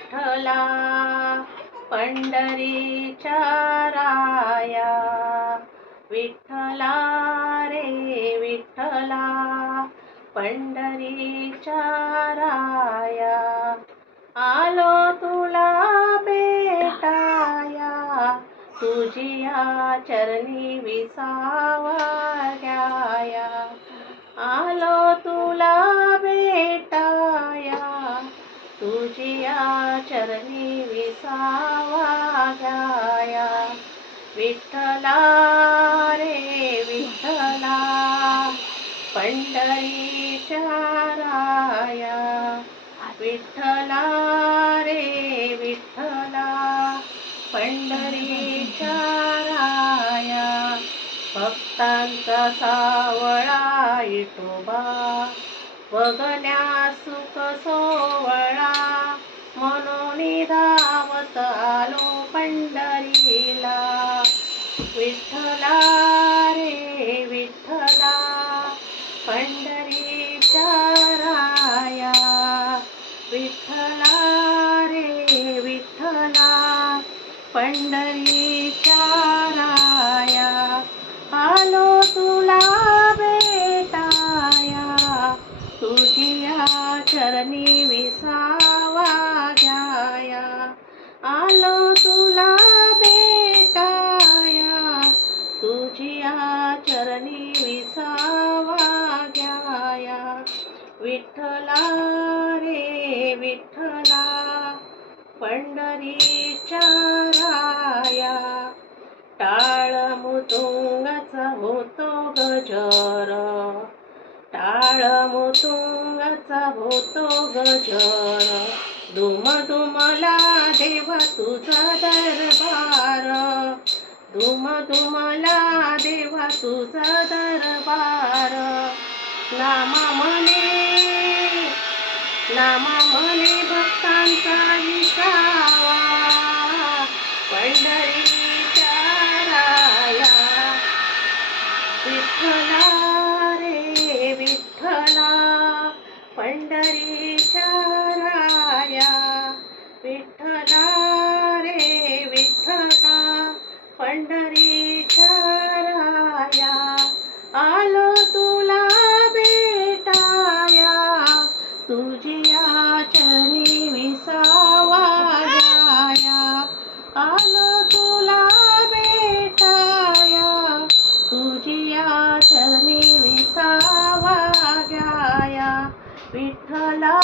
विठ्ठला पंढरीच्या राया. विठ्ठला रे विठ्ठला पंढरीच्या राया. आलो तुला भेटाया. तुझिया चरणी विसावा. तुझिया चरणी विसावा घ्याया विठ्ठला रे विठ्ठला पंढरीच्या राया. विठ्ठला रे विठ्ठला पंढरीच्या राया. भक्तांचा सावळा इटोबा वगल्या सुख सोवळा. धावत आलो पंढरीला. विठ्ठला रे विठ्ठला. पंढरीच्या राया. विठ्ठला रे विठ्ठला. पंढरीच्या राया. आलो तुला बेटाया तुझिया चरणी विसा आलो तुला भेटाया. तुझ्या चरणी विसावा घ्याया विठ्ठला रे विठ्ठला पंढरीच्या राया. टाळ मुतुंगाचा होतो गजर टाळ मुतुंगाचा होतो गजर दुम दुमला देव तुझा दरबार. धुम दुमला देवा तुझा दरबार. नामा म्हणे नाम म्हणे भक्तांचा विसावा. पंढरीच्या राया विठ्ठला पंढरीच्या राया आलो तुला भेटाया. तुझी चरणी विसावा जाया. आलो तुला भेटाया तुझी चरणी विसावा घ्याया विठ्ठला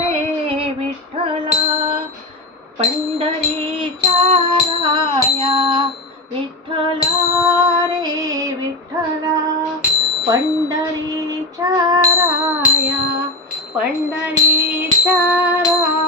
रे विठ्ठला पंढरीच्या राया रे विठ्ठला पंढरीच्या राया पंढरीच्या राया.